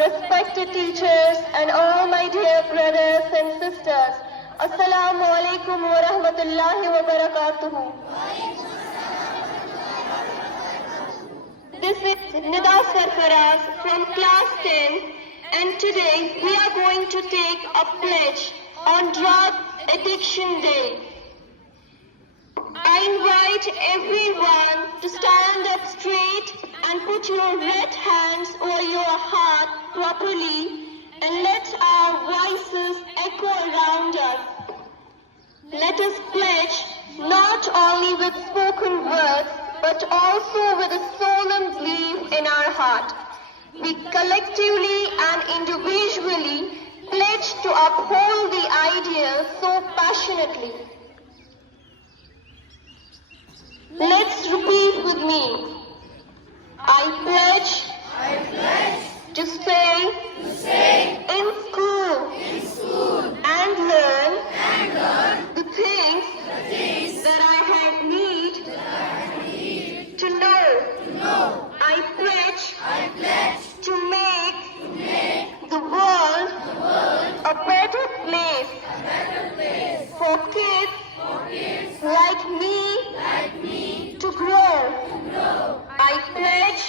respected teachers, and all my dear brothers and sisters. Assalamu alaikum wa rahmatullahi wa barakatuhu. This is Nida Sarfaraz from class 10, and today we are going to take a pledge on Drug Addiction Day. I invite everyone to stand up straight and put your red hands over your heart properly and let our voices echo around us. Let us pledge not only with spoken words but also with a solemn belief in our heart. We collectively and individually pledge to uphold the ideal so passionately. Let's repeat with me. I pledge to stay in school and learn the things that I have need to know. I pledge to make the world a better place for kids like me to grow. I pledge